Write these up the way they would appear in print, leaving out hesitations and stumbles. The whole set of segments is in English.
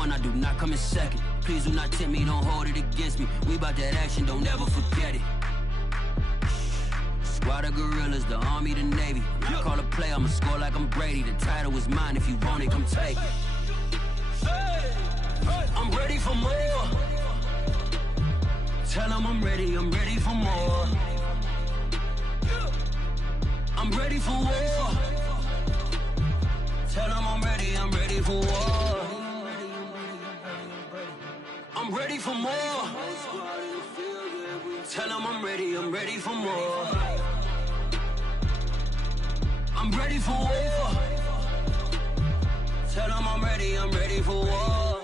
one, I do not come in second. Please do not tempt me, don't hold it against me. We about that action, don't ever forget it. Squad of gorillas, the Army, the Navy. When I call a play, I'ma score like I'm Brady. The title is mine, if you want it, come take it. I'm ready for more. Tell them I'm ready for more. I'm ready for war. Tell them I'm ready for war. I'm ready for more. Tell them I'm ready for more. I'm ready for war. Tell them I'm ready for war.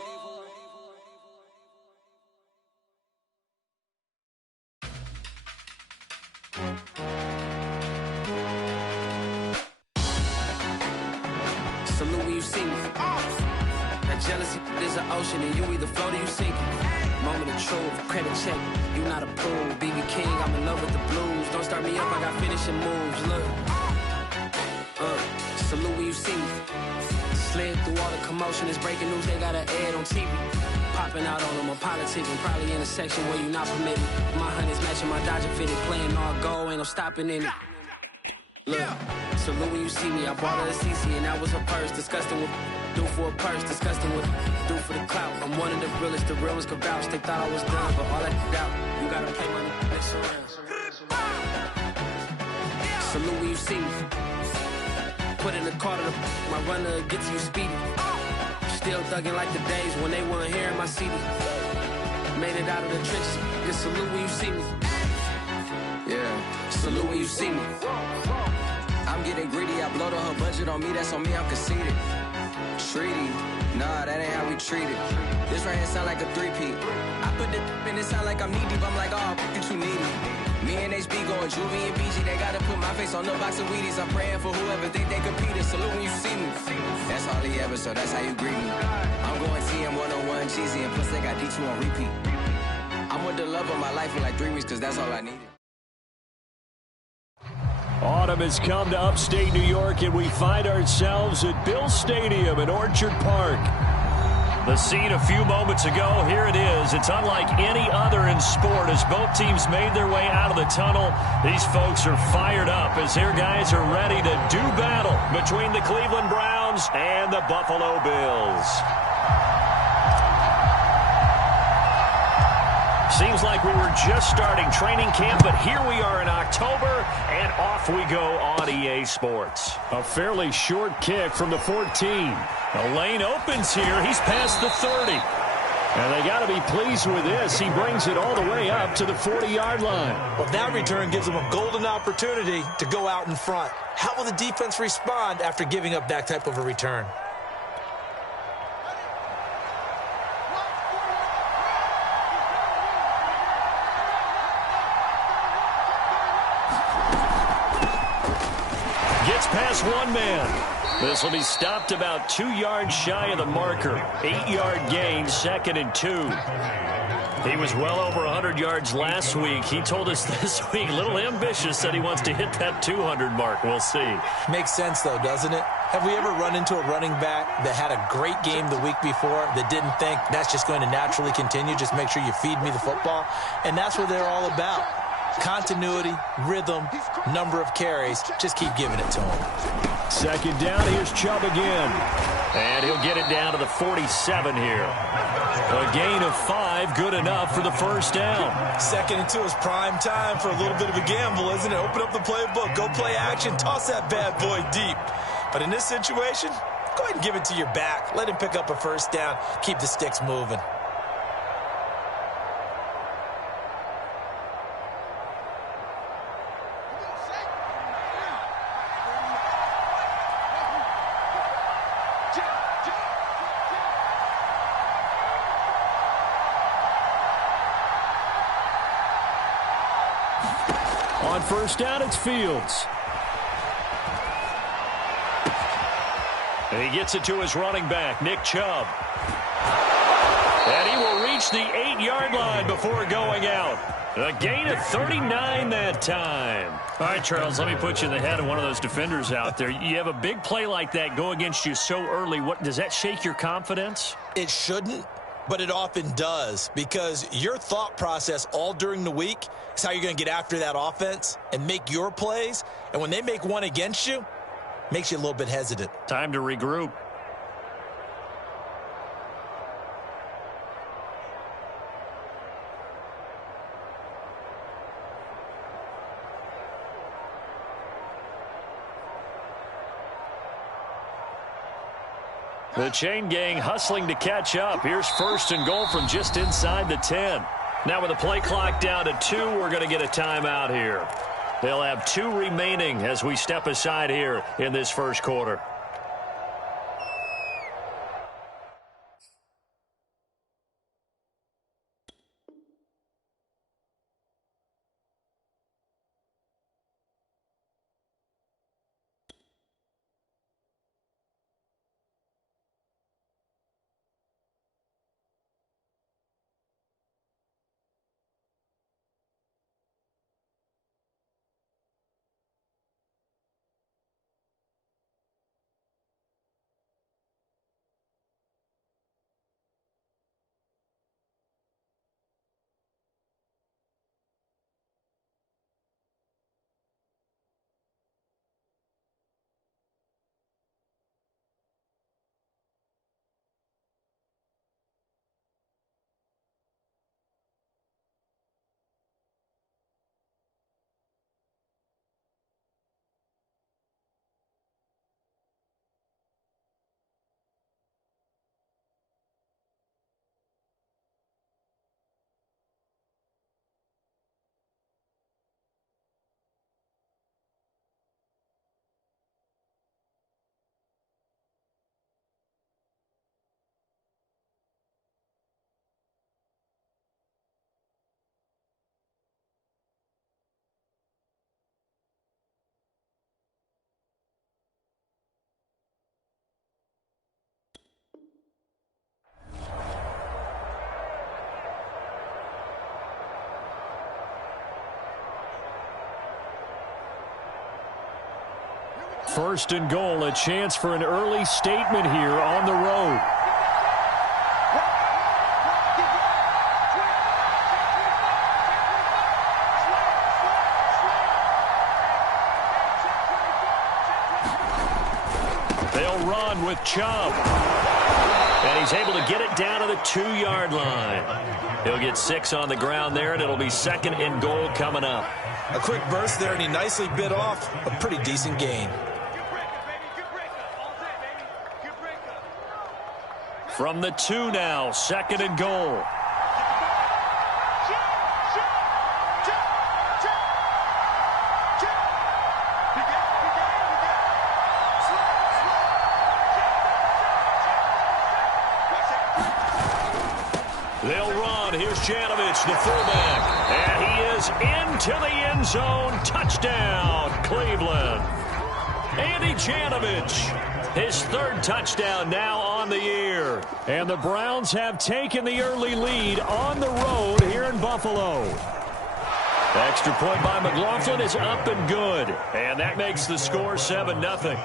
Salute when you see me. That jealousy is an ocean and you either float or you sink it. Moment of truth, credit check, you not approved. BB King, I'm in love with the blues. Don't start me up, I got finishing moves, look. Salute when you see me. Slid through all the commotion, it's breaking news, they got an ad on TV. Popping out on them, I'm politicking, probably in a section where you not permitted. My honey's matching my Dodger fitted, playing all goal, ain't no stopping in it. Look, salute when you see me, I bought her a CC and that was her purse. Disgusting with do for a purse, disgusting with do for the clout. I'm one of the realest, the real ones could vouch. They thought I was done, but all that doubt, you gotta play my next around. Salute when you see me. Put in the car to my runner gets you speedy. Still thugging like the days when they weren't hearing my CD. Made it out of the trenches. Just salute when you see me. Yeah, salute when you see me. I'm getting greedy, I blow to her budget on me, that's on me, I'm conceited. Treaty, nah, that ain't how we treat it. This right here sound like a three-peat. I put the in it sound like I'm knee-deep, I'm like, oh, you too needy. Me and HB going Juvie and BG, they gotta put my face on no box of Wheaties. I'm praying for whoever think they competed. Salute when you see me. That's all he ever, so that's how you greet me. I'm going TM 101 cheesy, and plus they got D2 on repeat. I'm with the love of my life for like 3 weeks, cause that's all I needed. Autumn has come to upstate New York, and we find ourselves at Bill Stadium in Orchard Park. The scene a few moments ago, here it is. It's unlike any other in sport as both teams made their way out of the tunnel. These folks are fired up as their guys are ready to do battle between the Cleveland Browns and the Buffalo Bills. Seems like we were just starting training camp, but here we are in October, and off we go on EA Sports. A fairly short kick from the 14. The lane opens here. He's past the 30. And they got to be pleased with this. He brings it all the way up to the 40-yard line. Well, that return gives them a golden opportunity to go out in front. How will the defense respond after giving up that type of a return? Gets past one man. This will be stopped about 2 yards shy of the marker. 8-yard gain, 2nd and 2. He was well over 100 yards last week. He told us this week, a little ambitious, said he wants to hit that 200 mark. We'll see. Makes sense, though, doesn't it? Have we ever run into a running back that had a great game the week before that didn't think that's just going to naturally continue? Just make sure you feed me the football. And that's what they're all about. Continuity, rhythm, number of carries. Just keep giving it to him. 2nd down, here's Chubb again. And he'll get it down to the 47 here. A gain of 5, good enough for the first down. 2nd and 2 is prime time for a little bit of a gamble, isn't it? Open up the playbook, go play action, toss that bad boy deep. But in this situation, go ahead and give it to your back. Let him pick up a first down, keep the sticks moving. On first down, it's Fields. And he gets it to his running back, Nick Chubb. And he will reach the 8-yard line before going out. A gain of 39 that time. All right, Charles, let me put you in the head of one of those defenders out there. You have a big play like that go against you so early. What does that shake your confidence? It shouldn't, but it often does, because your thought process all during the week is how you're going to get after that offense and make your plays. And when they make one against you, it makes you a little bit hesitant. Time to regroup. The chain gang hustling to catch up. Here's 1st and goal from just inside the 10. Now with the play clock down to 2, we're going to get a timeout here. They'll have 2 remaining as we step aside here in this first quarter. First and goal, a chance for an early statement here on the road. They'll run with Chubb. And he's able to get it down to the 2-yard line. He'll get 6 on the ground there, and it'll be 2nd and goal coming up. A quick burst there, and he nicely bit off a pretty decent gain. From the 2 now, 2nd and goal. They'll run. Here's Janovich, the fullback. And he is into the end zone. Touchdown, Cleveland. Andy Janovich. His 3rd touchdown now on the year. And the Browns have taken the early lead on the road here in Buffalo. Extra point by McLaughlin is up and good. And that makes the score 7-0.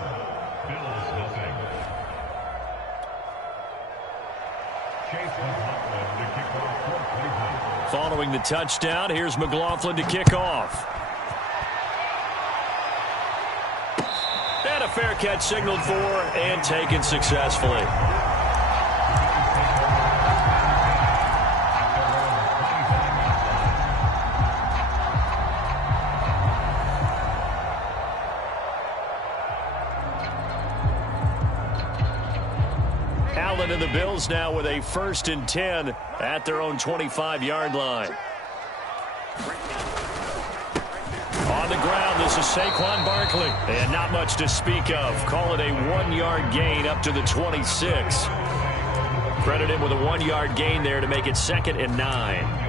Following the touchdown, here's McLaughlin to kick off. And a fair catch signaled for and taken successfully. Allen and the Bills now with a 1st and 10 at their own 25-yard line. On the ground, this is Saquon Barkley. And not much to speak of. Call it a 1-yard gain up to the 26. Credit him with a 1-yard gain there to make it 2nd and 9.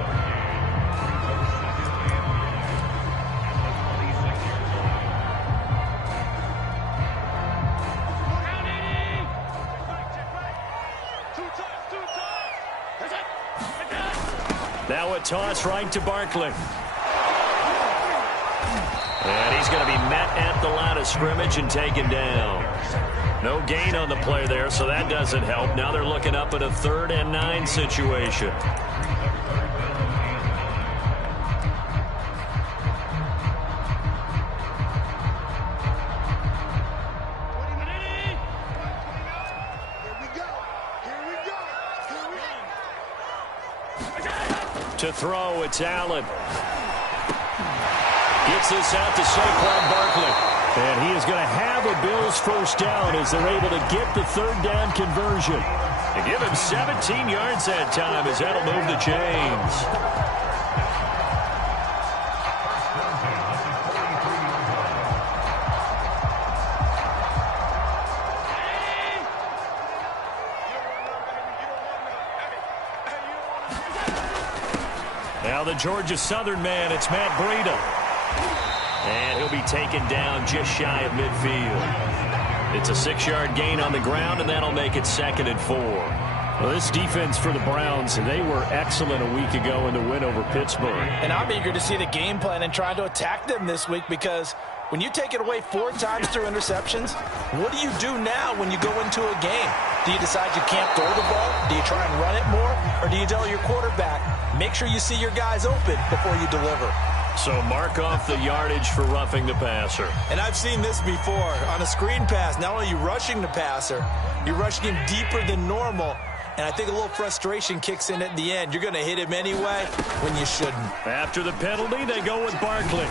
Now a toss right to Barkley. And he's going to be met at the line of scrimmage and taken down. No gain on the play there, so that doesn't help. Now they're looking up at a 3rd and 9 situation. To throw, it's Allen. Gets this out to Saquon Barkley. And he is going to have a Bills first down as they're able to get the 3rd down conversion. They give him 17 yards that time as that'll move the chains. Now the Georgia Southern man, it's Matt Breida. And he'll be taken down just shy of midfield. It's a 6-yard gain on the ground, and that'll make it 2nd and 4. Well, this defense for the Browns, they were excellent a week ago in the win over Pittsburgh. And I'm eager to see the game plan and trying to attack them this week, because when you take it away 4 times through interceptions, what do you do now when you go into a game? Do you decide you can't throw the ball? Do you try and run it more? Or do you tell your quarterback, make sure you see your guys open before you deliver? So mark off the yardage for roughing the passer. And I've seen this before. On a screen pass, not only are you rushing the passer, you're rushing him deeper than normal. And I think a little frustration kicks in at the end. You're going to hit him anyway when you shouldn't. After the penalty, they go with Barkley.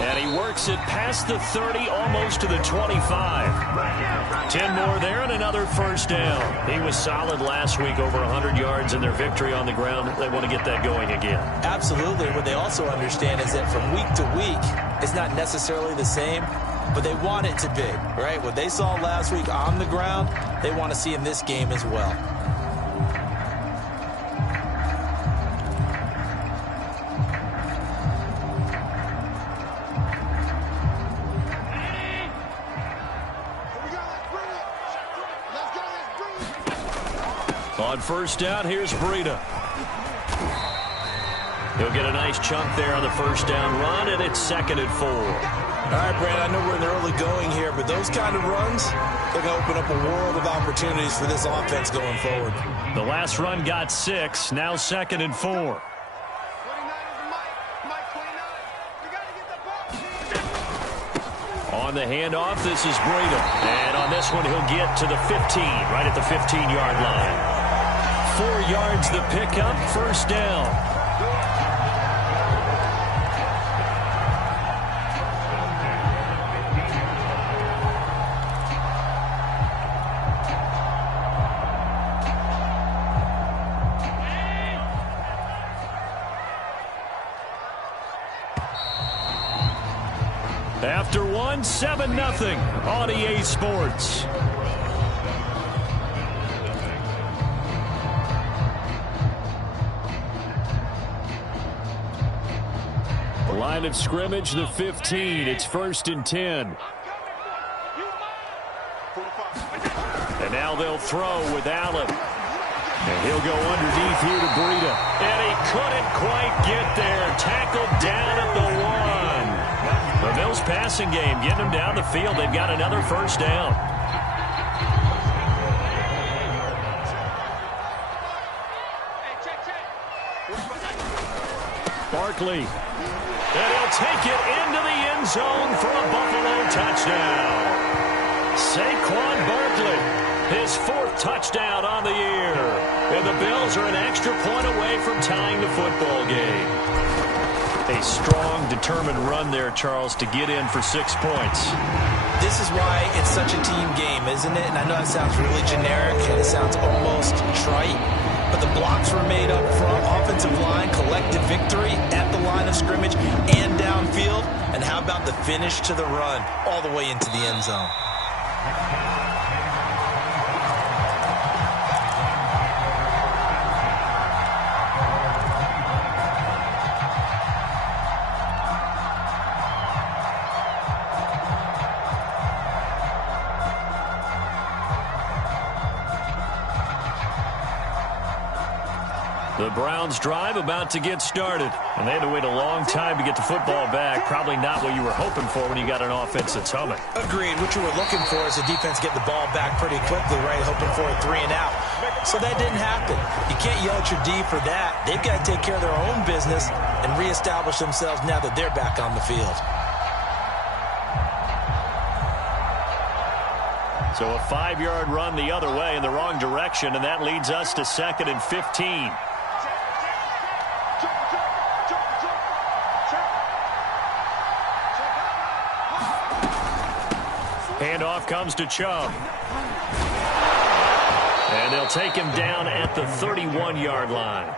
And he works it past the 30, almost to the 25. 10 more there and another first down. He was solid last week, over 100 yards in their victory on the ground. They want to get that going again. Absolutely. What they also understand is that from week to week, it's not necessarily the same, but they want it to be, right? What they saw last week on the ground, they want to see in this game as well. On first down, here's Breida. He'll get a nice chunk there on the first down run, and it's 2nd and 4. All right, Brad, I know we're in the early going here, but those kind of runs, they're going to open up a world of opportunities for this offense going forward. The last run got 6, now 2nd and 4. On the handoff, this is Breida. And on this one, he'll get to the 15, right at the 15-yard line. 4 yards the pickup, first down. After one, 7-0 on EA Sports. Line of scrimmage, the 15. It's 1st and 10. And now they'll throw with Allen. And he'll go underneath here to Breida. And he couldn't quite get there. Tackled down at the 1. The Bills passing game, getting them down the field. They've got another first down. Barkley. And he'll take it into the end zone for a Buffalo touchdown. Saquon Barkley, his 4th touchdown on the year. And the Bills are an extra point away from tying the football game. A strong, determined run there, Charles, to get in for 6 points. This is why it's such a team game, isn't it? And I know it sounds really generic and it sounds almost trite, but the blocks were made up front, offensive line, collective victory at the line of scrimmage and downfield. And how about the finish to the run all the way into the end zone? The Browns drive about to get started. And they had to wait a long time to get the football back. Probably not what you were hoping for when you got an offense that's humming. Agreed. What you were looking for is the defense getting the ball back pretty quickly, right? Hoping for a 3 and out. So that didn't happen. You can't yell at your D for that. They've got to take care of their own business and reestablish themselves now that they're back on the field. So a 5-yard run the other way in the wrong direction, and that leads us to 2nd and 15. Handoff comes to Chubb. And they'll take him down at the 31-yard line.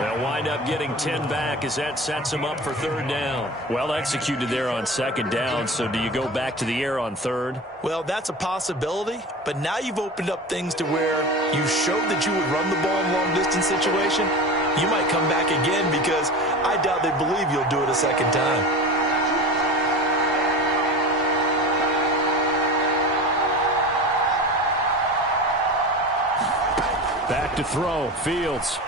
They'll wind up getting 10 back as that sets them up for 3rd down. Well executed there on 2nd down, so do you go back to the air on 3rd? Well, that's a possibility, but now you've opened up things to where you showed that you would run the ball in long-distance situation. You might come back again because I doubt they believe you'll do it a second time. Back to throw, Fields.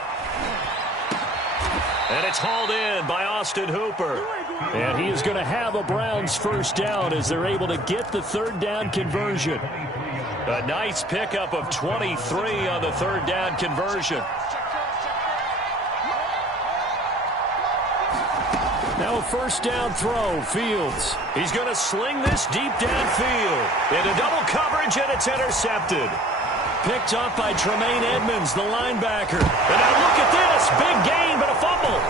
And it's hauled in by Austin Hooper. And he is going to have a Browns 1st down as they're able to get the 3rd down conversion. A nice pickup of 23 on the 3rd down conversion. Now a 1st down throw, Fields. He's going to sling this deep downfield. Into double coverage, and it's intercepted. Picked up by Tremaine Edmonds, the linebacker. And now look at this. Big gain, but a fumble.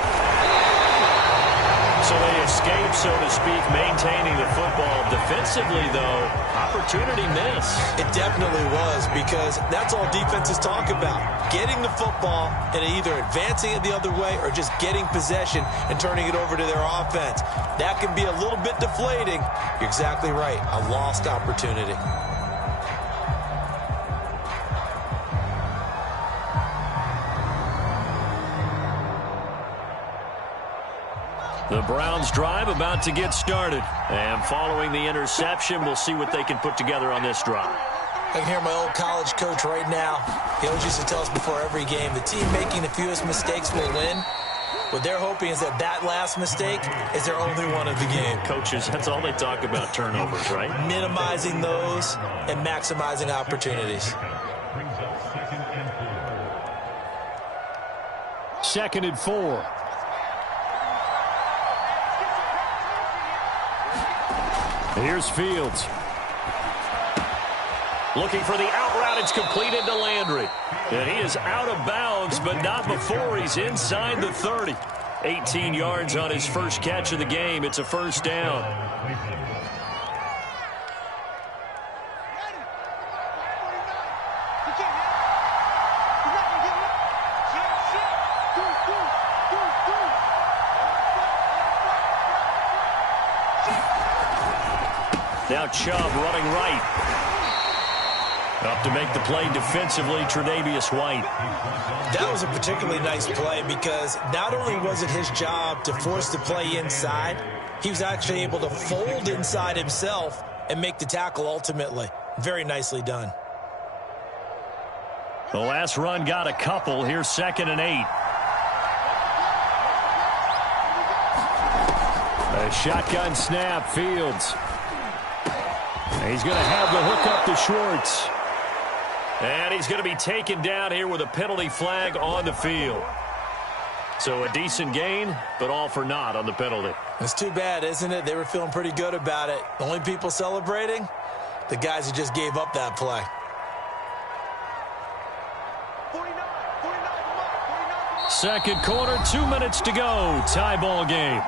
So they escape, so to speak, maintaining the football. Defensively, though, opportunity miss. It definitely was, because that's all defenses talk about. Getting the football and either advancing it the other way or just getting possession and turning it over to their offense. That can be a little bit deflating. You're exactly right. A lost opportunity. The Browns drive about to get started. And following the interception, we'll see what they can put together on this drive. I can hear my old college coach right now. He always used to tell us before every game, the team making the fewest mistakes will win. What they're hoping is that that last mistake is their only one of the game. Coaches, that's all they talk about, turnovers, right? Minimizing those and maximizing opportunities. 2nd and 4. Here's Fields. Looking for the out route. It's completed to Landry. And he is out of bounds, but not before he's inside the 30. 18 yards on his first catch of the game. It's a 1st down. Now Chubb running right. Up to make the play defensively, Tre'Davious White. That was a particularly nice play because not only was it his job to force the play inside, he was actually able to fold inside himself and make the tackle ultimately. Very nicely done. The last run got a couple. Here's 2nd and 8. A shotgun snap, Fields. He's going to have the hook up to Schwartz. And he's going to be taken down here with a penalty flag on the field. So a decent gain, but all for naught on the penalty. It's too bad, isn't it? They were feeling pretty good about it. The only people celebrating, the guys who just gave up that play. 2nd quarter, 2 minutes to go. Tie ball game.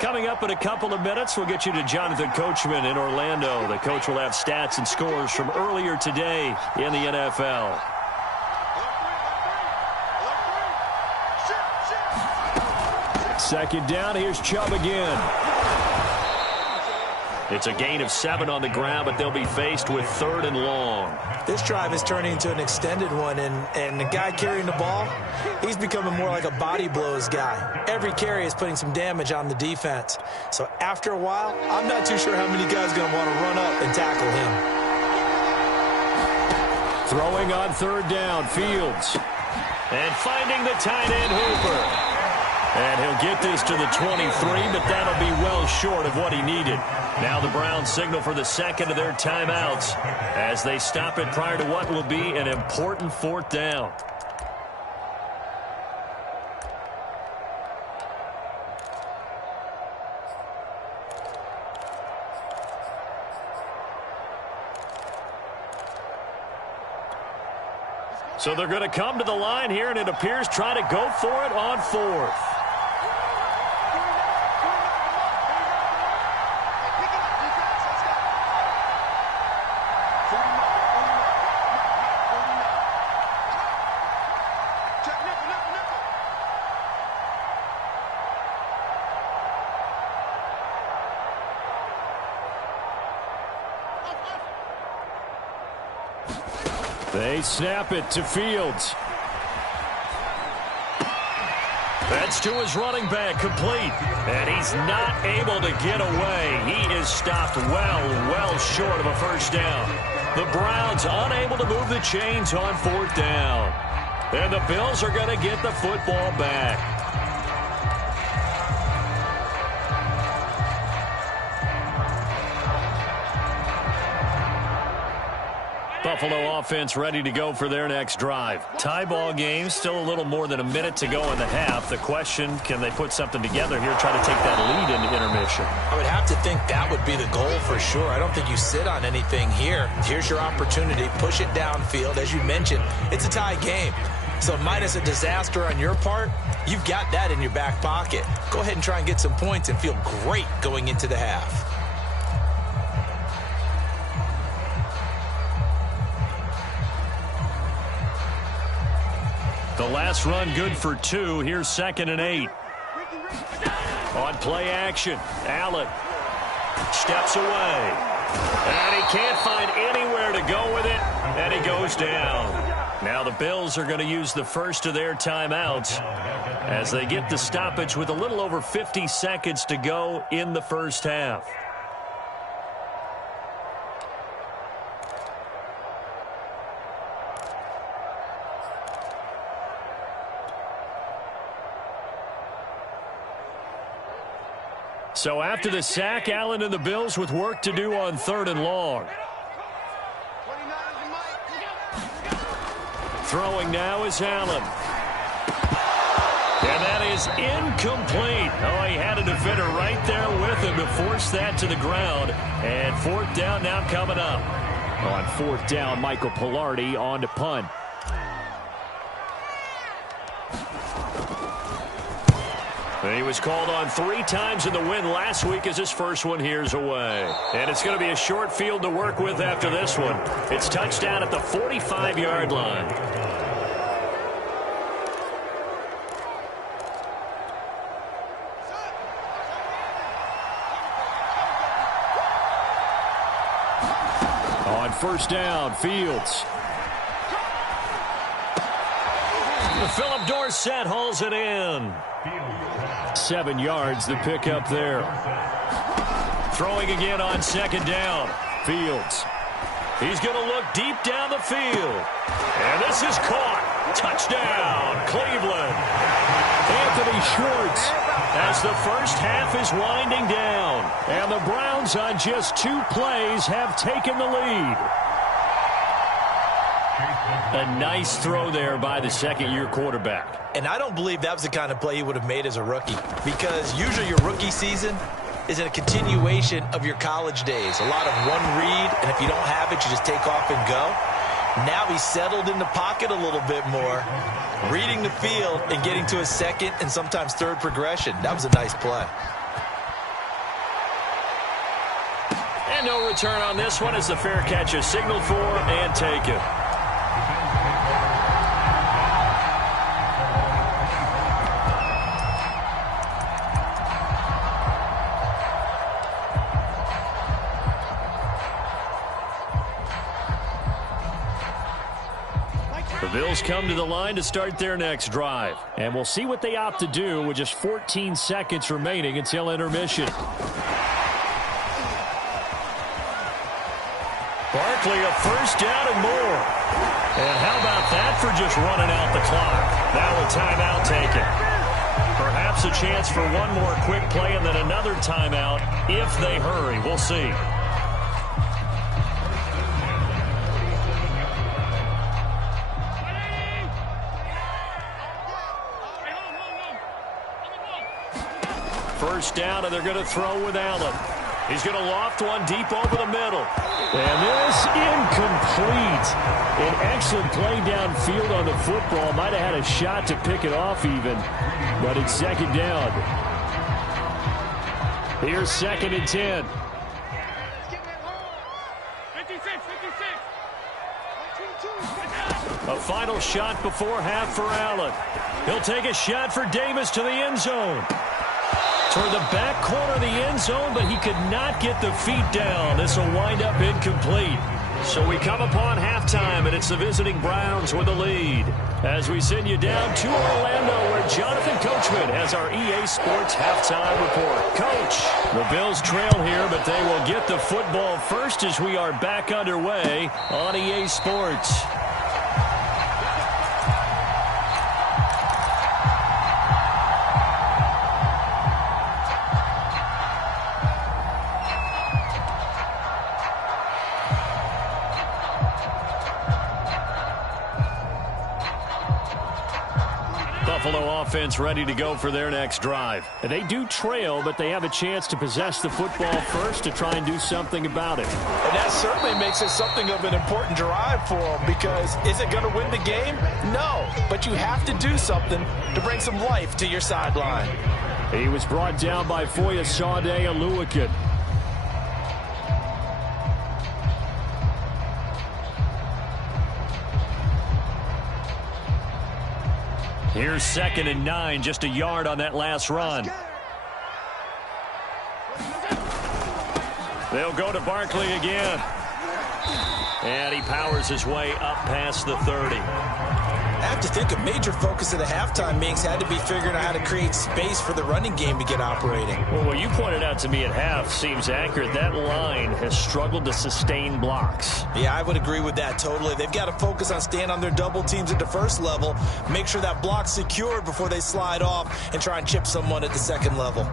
Coming up in a couple of minutes, we'll get you to Jonathan Coachman in Orlando. The coach will have stats and scores from earlier today in the NFL. Second down, here's Chubb again. It's a gain of 7 on the ground, but they'll be faced with 3rd and long. This drive is turning into an extended one, and the guy carrying the ball, he's becoming more like a body blows guy. Every carry is putting some damage on the defense. So after a while, I'm not too sure how many guys are going to want to run up and tackle him. Throwing on 3rd down, Fields. And finding the tight end, Hooper. And he'll get this to the 23, but that'll be well short of what he needed. Now the Browns signal for the second of their timeouts as they stop it prior to what will be an important 4th down. So they're going to come to the line here, and it appears try to go for it on 4th. They snap it to Fields. That's to his running back, complete. And he's not able to get away. He is stopped well short of a 1st down. The Browns unable to move the chains on 4th down. And the Bills are going to get the football back. Buffalo offense ready to go for their next drive. Tie ball game, still a little more than a minute to go in the half. The question, can they put something together here, try to take that lead into intermission? I would have to think that would be the goal for sure. I don't think you sit on anything here. Here's your opportunity. Push it downfield. As you mentioned, it's a tie game. So minus a disaster on your part, you've got that in your back pocket. Go ahead and try and get some points and feel great going into the half. The last run good for 2. Here's 2nd and 8. On play action, Allen steps away. And he can't find anywhere to go with it, and he goes down. Now the Bills are going to use the first of their timeouts as they get the stoppage with a little over 50 seconds to go in the 1st half. So after the sack, Allen and the Bills with work to do on 3rd and long. Throwing now is Allen. And that is incomplete. Oh, he had a defender right there with him to force that to the ground. And 4th down now coming up. On 4th down, Michael Pilardi on to punt. He was called on 3 times in the win last week as his first one here's away. And it's going to be a short field to work with after this one. It's touchdown at the 45-yard line. On 1st down, Fields. Philip Dorsett hauls it in. 7 yards, the pickup there. Throwing again on 2nd down. Fields. He's going to look deep down the field. And this is caught. Touchdown, Cleveland. Anthony Schwartz as the first half is winding down. And the Browns on just 2 plays have taken the lead. A nice throw there by the 2nd-year quarterback. And I don't believe that was the kind of play he would have made as a rookie, because usually your rookie season is a continuation of your college days. A lot of one read, and if you don't have it, you just take off and go. Now he's settled in the pocket a little bit more, reading the field and getting to a 2nd and sometimes 3rd progression. That was a nice play. And no return on this one as the fair catch is signaled for and taken. The Bills come to the line to start their next drive. And we'll see what they opt to do with just 14 seconds remaining until intermission. Barkley, a first down and more. And how about that for just running out the clock? Now a timeout taken. Perhaps a chance for one more quick play and then another timeout if they hurry. We'll see. First down, and they're going to throw with Allen. He's going to loft one deep over the middle. And this incomplete. An excellent play downfield on the football. Might have had a shot to pick it off even, but it's second down. Here's 2nd and 10. A final shot before half for Allen. He'll take a shot for Davis to the end zone. Toward the back corner of the end zone, but he could not get the feet down. This will wind up incomplete. So we come upon halftime, and it's the visiting Browns with the lead. As we send you down to Orlando, where Jonathan Coachman has our EA Sports halftime report. Coach, the Bills trail here, but they will get the football first as we are back underway on EA Sports. Buffalo offense ready to go for their next drive. They do trail, but they have a chance to possess the football first to try and do something about it. And that certainly makes it something of an important drive for them, because is it going to win the game? No, but you have to do something to bring some life to your sideline. He was brought down by Foyesade Oluokun. Here's 2nd and 9, just a yard on that last run. They'll go to Barkley again. And he powers his way up past the 30. I have to think a major focus of the halftime meetings had to be figuring out how to create space for the running game to get operating. Well, what you pointed out to me at half seems accurate. That line has struggled to sustain blocks. Yeah, I would agree with that totally. They've got to focus on staying on their double teams at the first level, make sure that block's secured before they slide off and try and chip someone at the second level.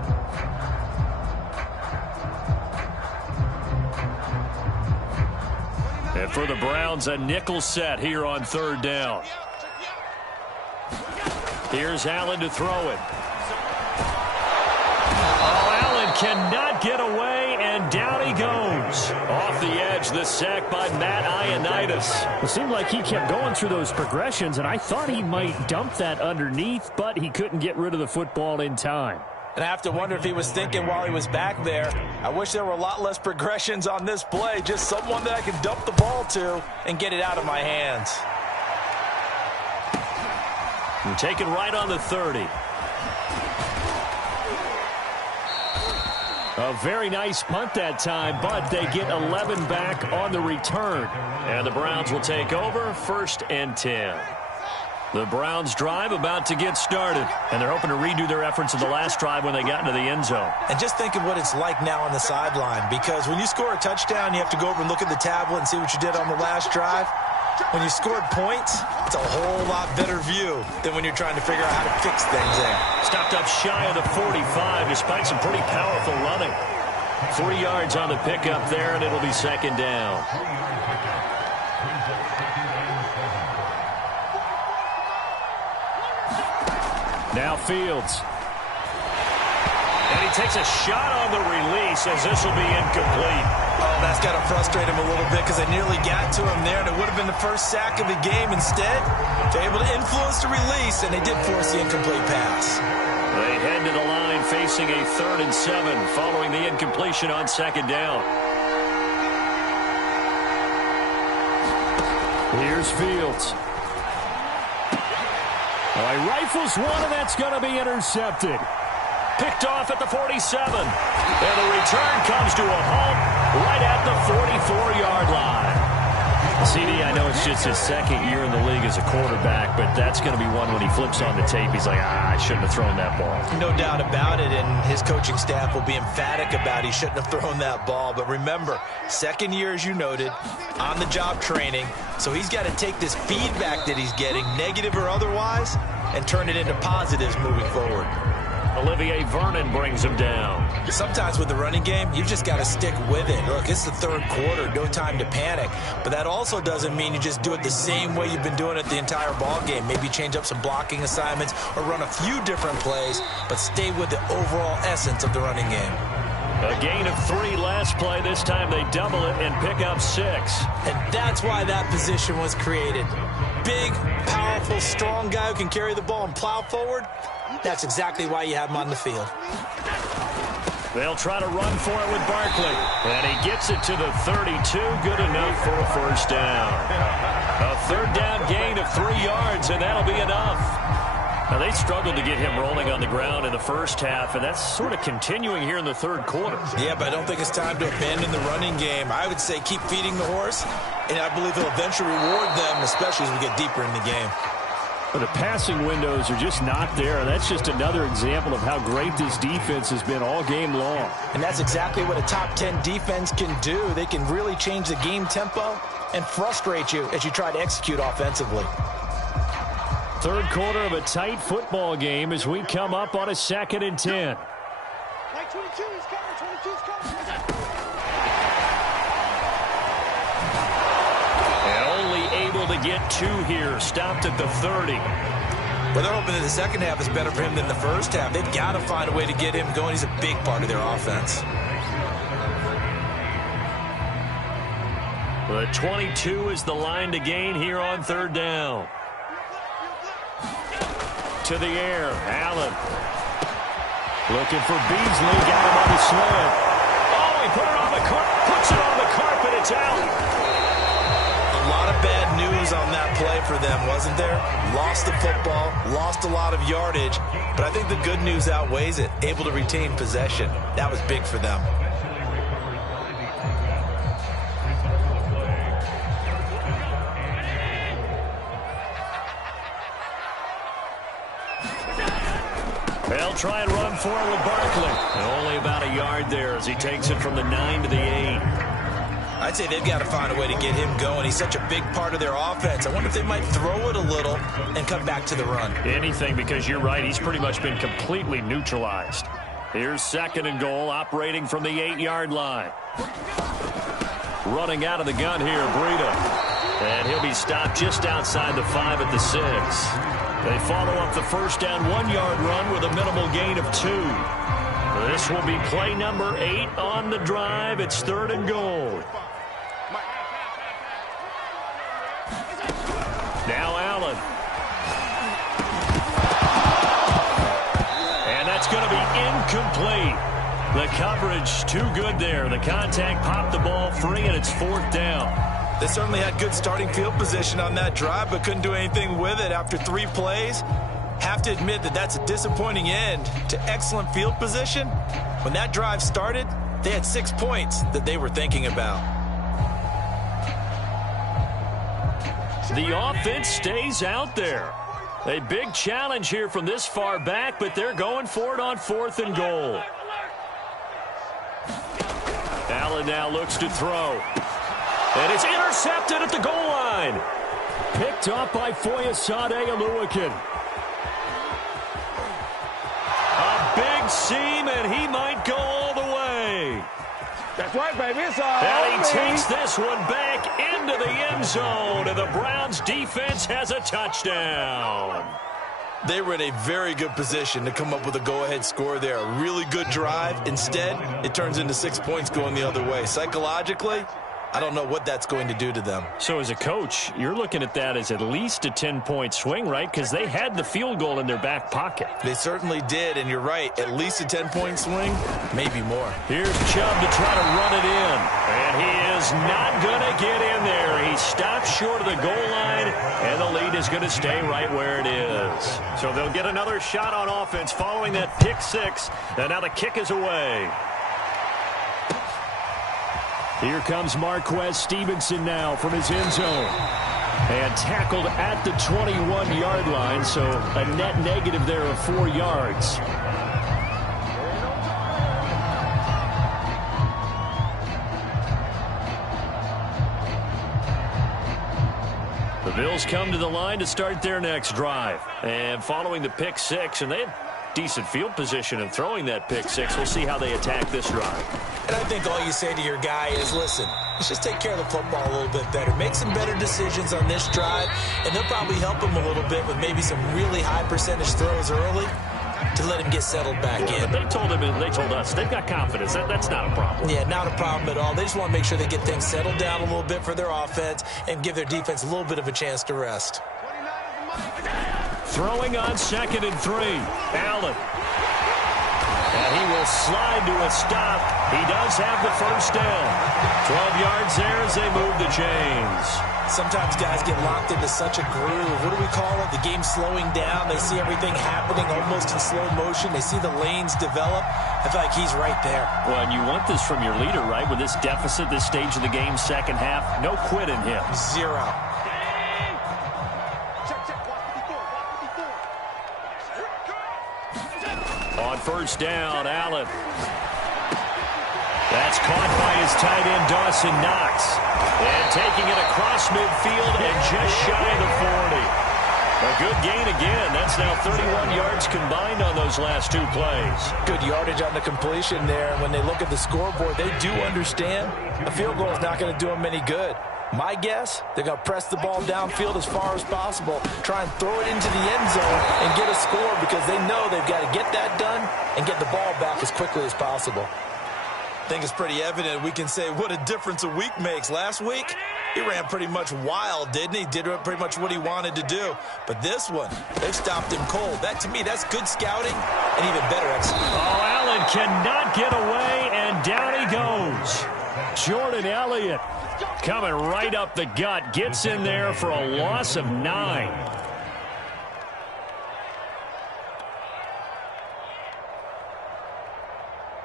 And for the Browns, a nickel set here on 3rd down. Here's Allen to throw it. Oh, Allen cannot get away, and down he goes. Off the edge, the sack by Matt Ioannidis. It seemed like he kept going through those progressions, and I thought he might dump that underneath, but he couldn't get rid of the football in time. And I have to wonder if he was thinking while he was back there, I wish there were a lot less progressions on this play, just someone that I could dump the ball to and get it out of my hands. And taken right on the 30. A very nice punt that time, but they get 11 back on the return. And the Browns will take over, 1st and 10. The Browns drive about to get started, and they're hoping to redo their efforts in the last drive when they got into the end zone. And just think of what it's like now on the sideline, because when you score a touchdown, you have to go over and look at the tablet and see what you did on the last drive. When you scored points, it's a whole lot better view than when you're trying to figure out how to fix things there. Stopped up shy of the 45 despite some pretty powerful running. 3 yards on the pickup there, and it'll be 2nd down. Now Fields. And he takes a shot on the release as this will be incomplete. Oh, that's got to frustrate him a little bit because they nearly got to him there, and it would have been the first sack of the game. Instead, they're able to influence the release, and they did force the incomplete pass. They head to the line facing a 3rd and 7 following the incompletion on 2nd down. Here's Fields. Oh, he rifles one, and that's going to be intercepted. Picked off at the 47. And the return comes to a halt right at the 44-yard line. CD, I know it's just his second year in the league as a quarterback, but that's going to be one when he flips on the tape. He's like, I shouldn't have thrown that ball. No doubt about it, and his coaching staff will be emphatic about he shouldn't have thrown that ball. But remember, second year, as you noted, on-the-job training. So he's got to take this feedback that he's getting, negative or otherwise, and turn it into positives moving forward. Olivier Vernon brings him down. Sometimes with the running game, you've just got to stick with it. Look, it's the third quarter, no time to panic. But that also doesn't mean you just do it the same way you've been doing it the entire ball game. Maybe change up some blocking assignments or run a few different plays, but stay with the overall essence of the running game. A gain of 3 last play. This time they double it and pick up 6. And that's why that position was created. Big, powerful, strong guy who can carry the ball and plow forward. That's exactly why you have him on the field. They'll try to run for it with Barkley. And he gets it to the 32. Good enough for a first down. A third down gain of 3 yards, and that'll be enough. Now, they struggled to get him rolling on the ground in the first half, and that's sort of continuing here in the third quarter. Yeah, but I don't think it's time to abandon the running game. I would say keep feeding the horse, and I believe he'll eventually reward them, especially as we get deeper in the game. But the passing windows are just not there. That's just another example of how great this defense has been all game long. And that's exactly what a top 10 defense can do. They can really change the game tempo and frustrate you as you try to execute offensively. Third quarter of a tight football game as we come up on a 2nd and 10. Like 22, he's coming, 22's coming. Able to get 2 here, stopped at the 30. Well, they're hoping that the second half is better for him than the first half. They've got to find a way to get him going. He's a big part of their offense. The 22 is the line to gain here on third down. To the air, Allen. Looking for Beasley, got him on the slant. Oh, he put it on the carpet, puts it on the carpet, it's out. A lot of bad news on that play for them, wasn't there? Lost the football, lost a lot of yardage, but I think the good news outweighs it. Able to retain possession. That was big for them. They'll try and run for it with Barkley. And only about a yard there as he takes it from the 9 to the 8. I'd say they've got to find a way to get him going. He's such a big part of their offense. I wonder if they might throw it a little and come back to the run. Anything, because you're right. He's pretty much been completely neutralized. Here's 2nd and goal, operating from the 8-yard line. Running out of the gun here, Breida. And he'll be stopped just outside the 5 at the 6. They follow up the first down 1-yard run with a minimal gain of 2. This will be play number 8 on the drive. It's 3rd and goal. Now Allen. And that's going to be incomplete. The coverage too good there. The contact popped the ball free, and it's 4th down. They certainly had good starting field position on that drive, but couldn't do anything with it after 3 plays. Have to admit that that's a disappointing end to excellent field position. When that drive started, they had 6 points that they were thinking about. The offense stays out there. A big challenge here from this far back, but they're going for it on 4th and goal. Allen now looks to throw. And it's intercepted at the goal line. Picked up by Foyesade Oluwakin. A big seam, and he might go all the way. That's right, baby. It's all And he takes this one back into the end zone, and the Browns defense has a touchdown. They were in a very good position to come up with a go-ahead score there. A really good drive. Instead, it turns into 6 points going the other way. Psychologically, I don't know what that's going to do to them. So as a coach, you're looking at that as at least a 10-point swing, right? Because they had the field goal in their back pocket. They certainly did, and you're right. At least a 10-point swing, maybe more. Here's Chubb to try to run it in. And he is not going to get in there. He stops short of the goal line, and the lead is going to stay right where it is. So they'll get another shot on offense following that pick 6. And now the kick is away. Here comes Marquez Stevenson now from his end zone. And tackled at the 21-yard line, so a net negative there of 4 yards. The Bills come to the line to start their next drive. And following the pick six, and they had decent field position in throwing that pick six. We'll see how they attack this drive. And I think all you say to your guy is, listen, let's just take care of the football a little bit better. Make some better decisions on this drive, and they'll probably help him a little bit with maybe some really high percentage throws early to let him get settled back in. But they told him, and they told us, they've got confidence. That's not a problem. Yeah, not a problem at all. They just want to make sure they get things settled down a little bit for their offense and give their defense a little bit of a chance to rest. Throwing on 2nd and 3. Allen. And he will slide to a stop. He does have the first down. 12 yards there as they move the chains. Sometimes guys get locked into such a groove. What do we call it? The game slowing down. They see everything happening almost in slow motion. They see the lanes develop. I feel like he's right there. Well, and you want this from your leader, right? With this deficit, this stage of the game, second half, no quit in him. Zero. On first down, Allen. That's caught by his tight end, Dawson Knox. And taking it across midfield and just shy of the 40. A good gain again. That's now 31 yards combined on those last 2 plays. Good yardage on the completion there. And when they look at the scoreboard, they do understand a field goal is not going to do them any good. My guess, they're going to press the ball downfield as far as possible, try and throw it into the end zone and get a score because they know they've got to get that done and get the ball back as quickly as possible. I think it's pretty evident. We can say what a difference a week makes. Last week, he ran pretty much wild, didn't he? Did pretty much what he wanted to do. But this one, they've stopped him cold. That, to me, that's good scouting and even better execution. Oh, Allen cannot get away, and down he goes. Jordan Elliott coming right up the gut. Gets in there for a loss of 9.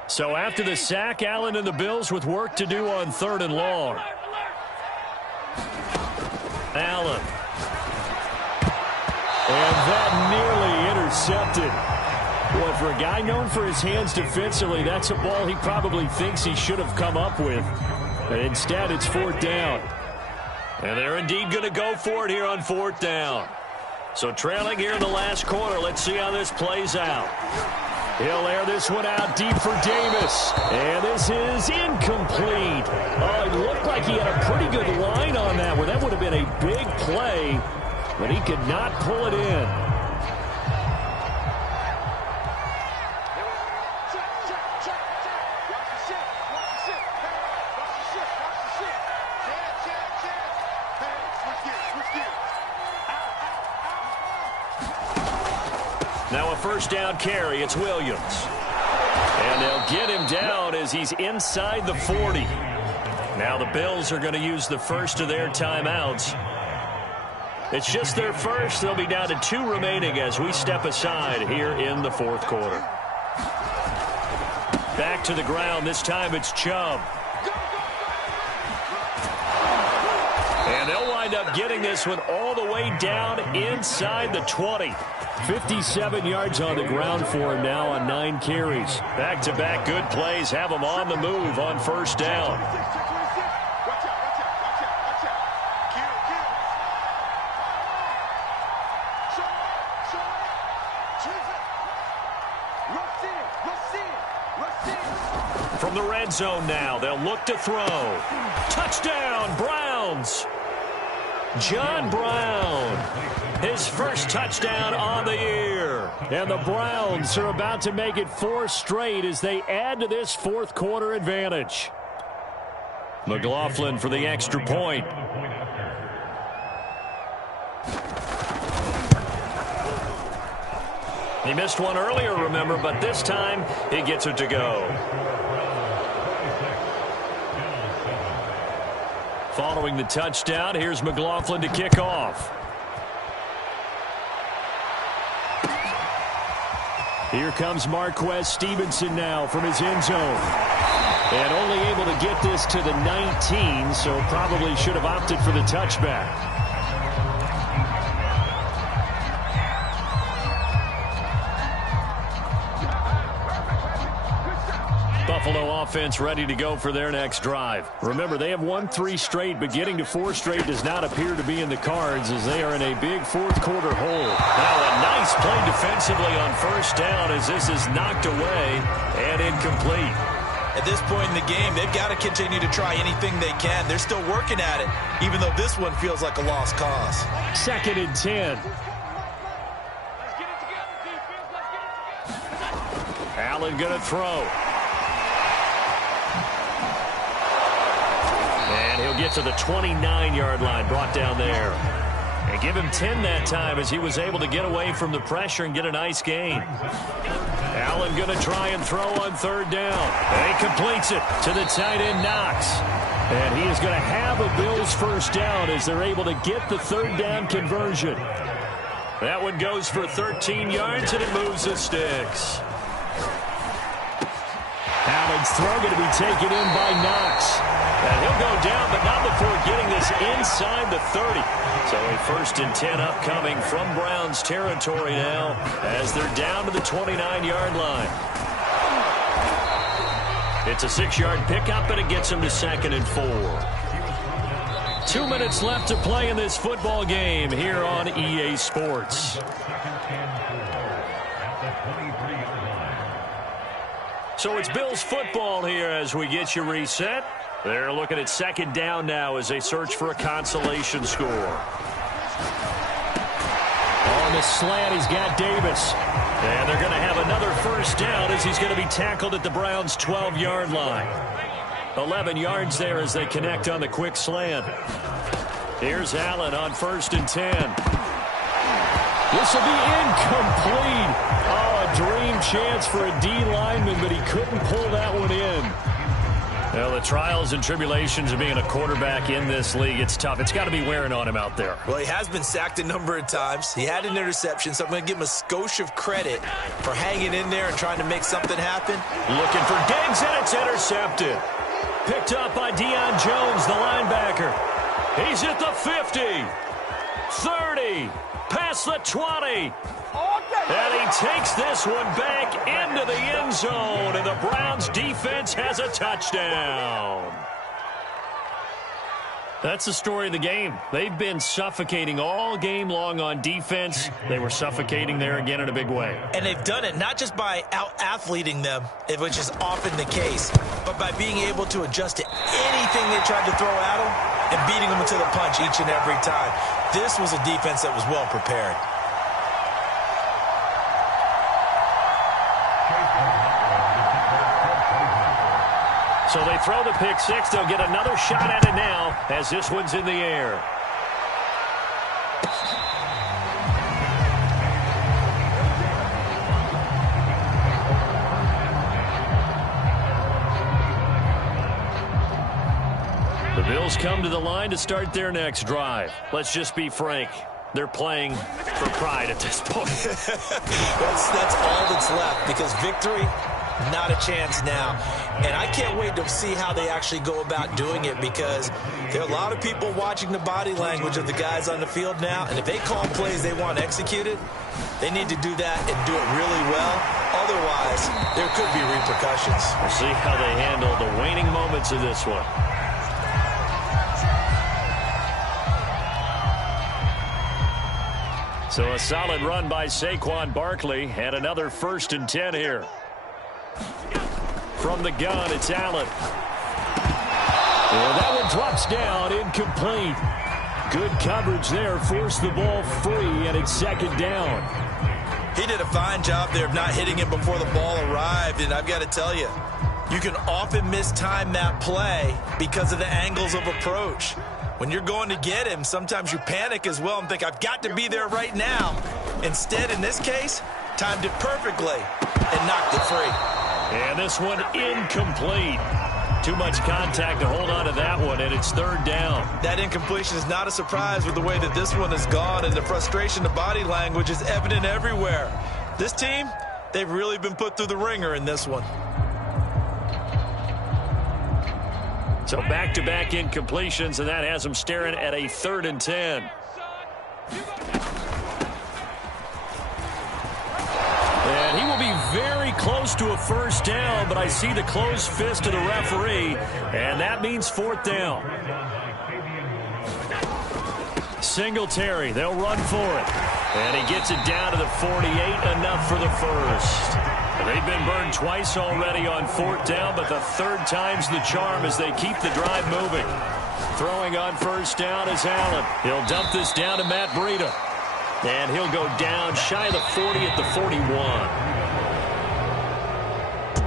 So after the sack, Allen and the Bills with work to do on 3rd and long. Allen. And that nearly intercepted. Well, for a guy known for his hands defensively, that's a ball he probably thinks he should have come up with. But instead, it's 4th down. And they're indeed going to go for it here on 4th down. So trailing here in the last quarter, let's see how this plays out. He'll air this one out deep for Davis. And this is incomplete. Oh, it looked like he had a pretty good line on that one. That would have been a big play, but he could not pull it in. Now a first down carry. It's Williams. And they'll get him down as he's inside the 40. Now the Bills are going to use the first of their timeouts. It's just their first. They'll be down to 2 remaining as we step aside here in the 4th quarter. Back to the ground. This time it's Chubb. And they'll wind up getting this one all the way down inside the 20. 57 yards on the ground for him now on 9 carries. Back-to-back good plays have him on the move on first down. From the red zone now, they'll look to throw. Touchdown, Browns! John Brown, his first touchdown on the year. And the Browns are about to make it 4 straight as they add to this 4th quarter advantage. McLaughlin for the extra point. He missed one earlier, remember, but this time he gets it to go. Following the touchdown, here's McLaughlin to kick off. Here comes Marquez Stevenson now from his end zone. And only able to get this to the 19, so probably should have opted for the touchback. Buffalo offense ready to go for their next drive. Remember, they have won 3 straight, but getting to 4 straight does not appear to be in the cards as they are in a big fourth-quarter hole. Now a nice play defensively on first down as this is knocked away and incomplete. At this point in the game, they've got to continue to try anything they can. They're still working at it, even though this one feels like a lost cause. 2nd and 10. Allen going to throw. And he'll get to the 29-yard line, brought down there. And give him 10 that time as he was able to get away from the pressure and get a nice gain. Allen going to try and throw on 3rd down. And he completes it to the tight end, Knox. And he is going to have a Bills first down as they're able to get the 3rd down conversion. That one goes for 13 yards, and it moves the sticks. Allen's throw going to be taken in by Knox. And he'll go down, but not before getting this inside the 30. So a 1st and 10 upcoming from Browns territory now as they're down to the 29-yard line. It's a 6-yard pickup, and it gets them to 2nd and 4. 2 minutes left to play in this football game here on EA Sports. So it's Bills football here as we get you reset. They're looking at 2nd down now as they search for a consolation score. On the slant, he's got Davis. And they're going to have another first down as he's going to be tackled at the Browns' 12-yard line. 11 yards there as they connect on the quick slant. Here's Allen on 1st and 10. This will be incomplete. Oh, a dream chance for a D lineman, but he couldn't pull that one in. Well, the trials and tribulations of being a quarterback in this league, it's tough. It's got to be wearing on him out there. Well, he has been sacked a number of times. He had an interception, so I'm going to give him a skosh of credit for hanging in there and trying to make something happen. Looking for Diggs, and it's intercepted. Picked up by Deion Jones, the linebacker. He's at the 50, 30, past the 20. And he takes this one back into the end zone, and the Browns defense has a touchdown. That's the story of the game. They've been suffocating all game long on defense. They were suffocating there again in a big way. And they've done it not just by out-athleting them, which is often the case, but by being able to adjust to anything they tried to throw at them and beating them to the punch each and every time. This was a defense that was well prepared. So they throw the pick six. They'll get another shot at it now as this one's in the air. The Bills come to the line to start their next drive. Let's just be frank. They're playing for pride at this point. That's all that's left, because victory, not a chance now. And I can't wait to see how they actually go about doing it, because there are a lot of people watching the body language of the guys on the field now, and if they call plays they want executed, they need to do that and do it really well. Otherwise, there could be repercussions. We'll see how they handle the waning moments of this one. So a solid run by Saquon Barkley, and another 1st and 10 here. From the gun, it's Allen. And that one drops down, incomplete. Good coverage there, forced the ball free, and it's 2nd down. He did a fine job there of not hitting it before the ball arrived, and I've got to tell you, you can often mistime that play because of the angles of approach. When you're going to get him, sometimes you panic as well and think, I've got to be there right now. Instead, in this case, timed it perfectly and knocked it free. And this one incomplete. Too much contact to hold on to that one, and it's 3rd down. That incompletion is not a surprise with the way that this one has gone, and the frustration, the body language is evident everywhere. This team, they've really been put through the ringer in this one. So back-to-back incompletions, and that has them staring at a 3rd and 10. And he will be very close to a first down, but I see the closed fist of the referee, and that means 4th down. Singletary, they'll run for it. And he gets it down to the 48, enough for the first. They've been burned twice already on 4th down, but the 3rd time's the charm as they keep the drive moving. Throwing on first down is Allen. He'll dump this down to Matt Breida. And he'll go down shy of the 40 at the 41.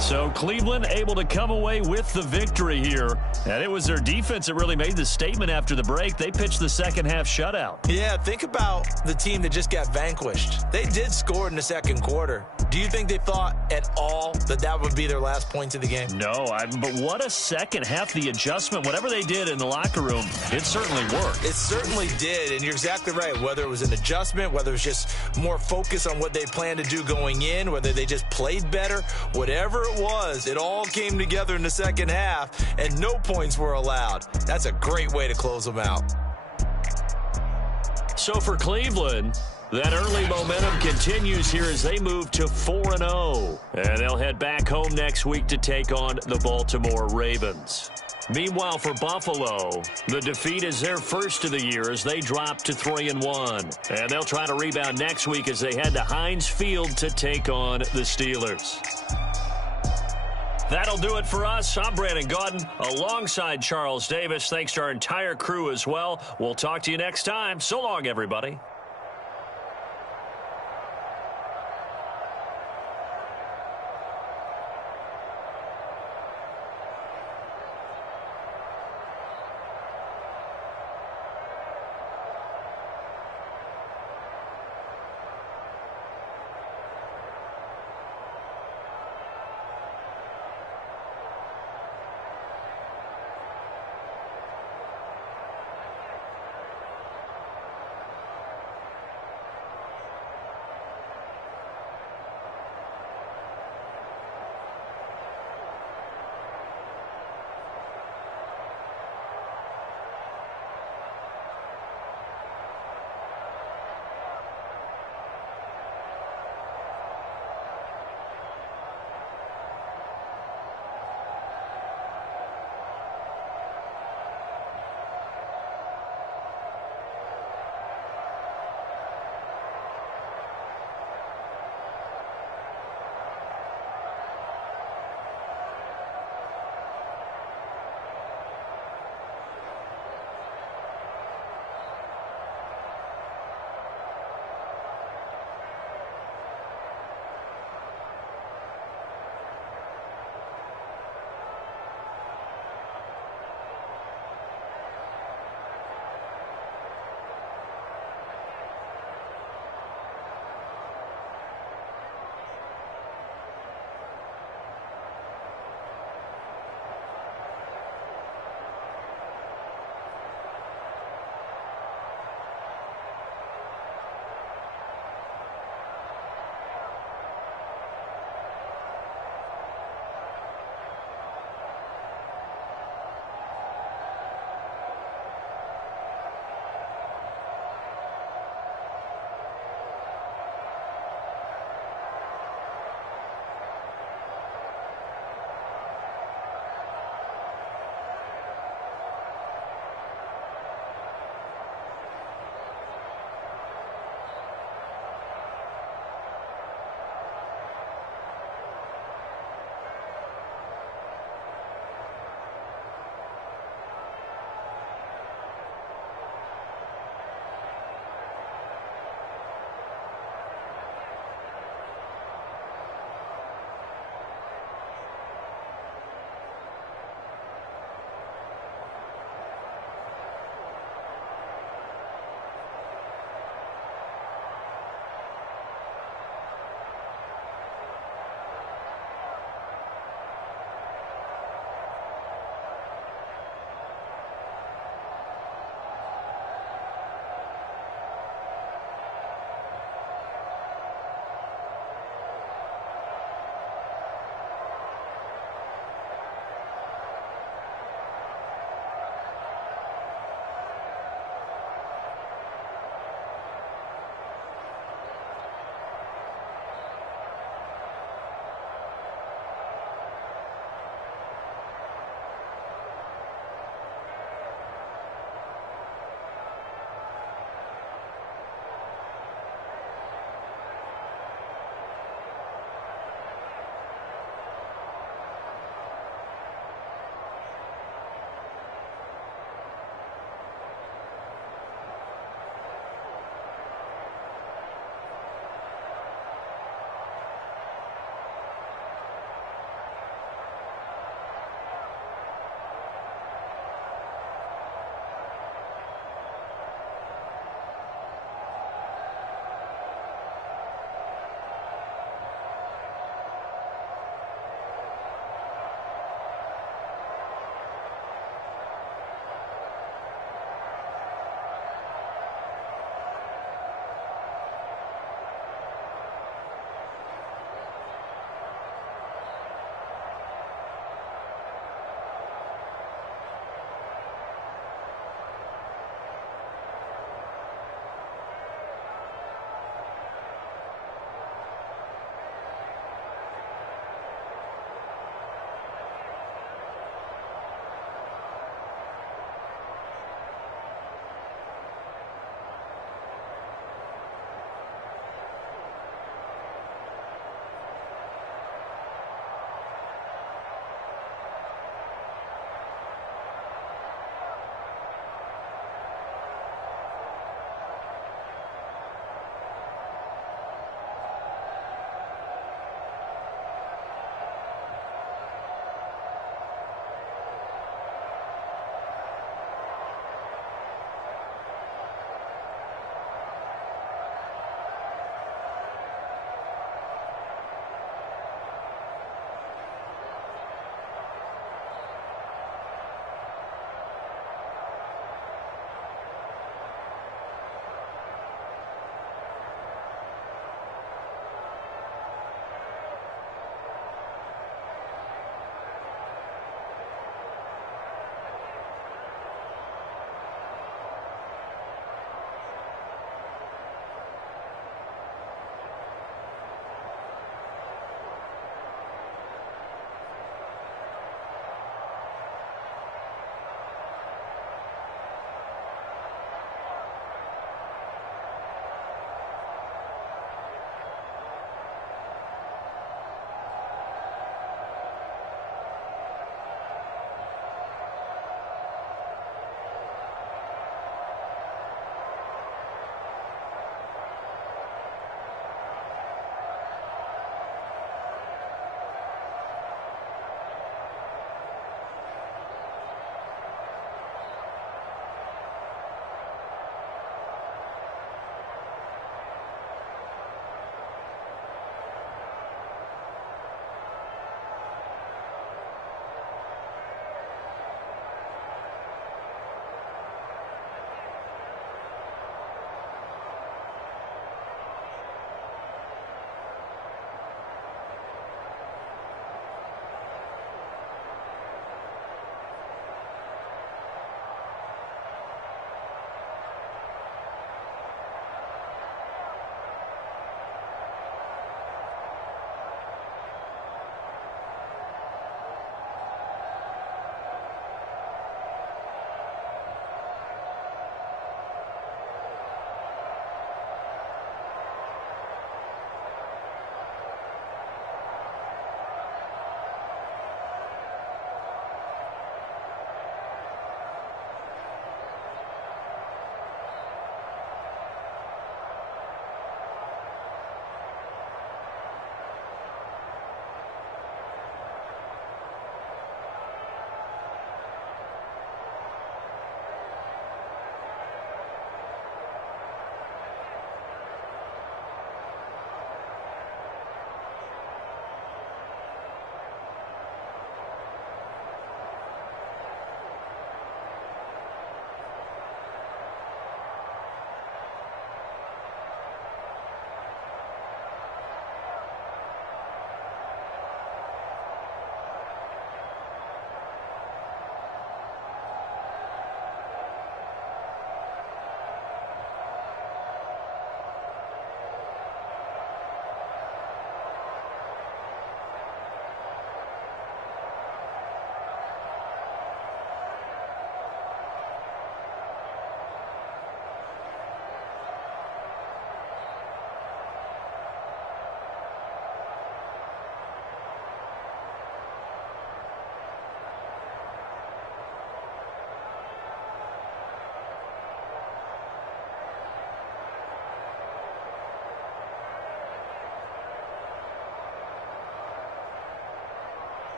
So Cleveland able to come away with the victory here. And it was their defense that really made the statement after the break. They pitched the second half shutout. Yeah, think about the team that just got vanquished. They did score in the second quarter. Do you think they thought at all that that would be their last points of the game? No, but what a second half. The adjustment, whatever they did in the locker room, it certainly worked. It certainly did, and you're exactly right. Whether it was an adjustment, whether it was just more focus on what they planned to do going in, whether they just played better, whatever it was, it all came together in the second half, and no points were allowed. That's a great way to close them out. So for Cleveland, that early momentum continues here as they move to 4-0. And they'll head back home next week to take on the Baltimore Ravens. Meanwhile, for Buffalo, the defeat is their first of the year as they drop to 3-1. And they'll try to rebound next week as they head to Heinz Field to take on the Steelers. That'll do it for us. I'm Brandon Gaudin alongside Charles Davis. Thanks to our entire crew as well. We'll talk to you next time. So long, everybody.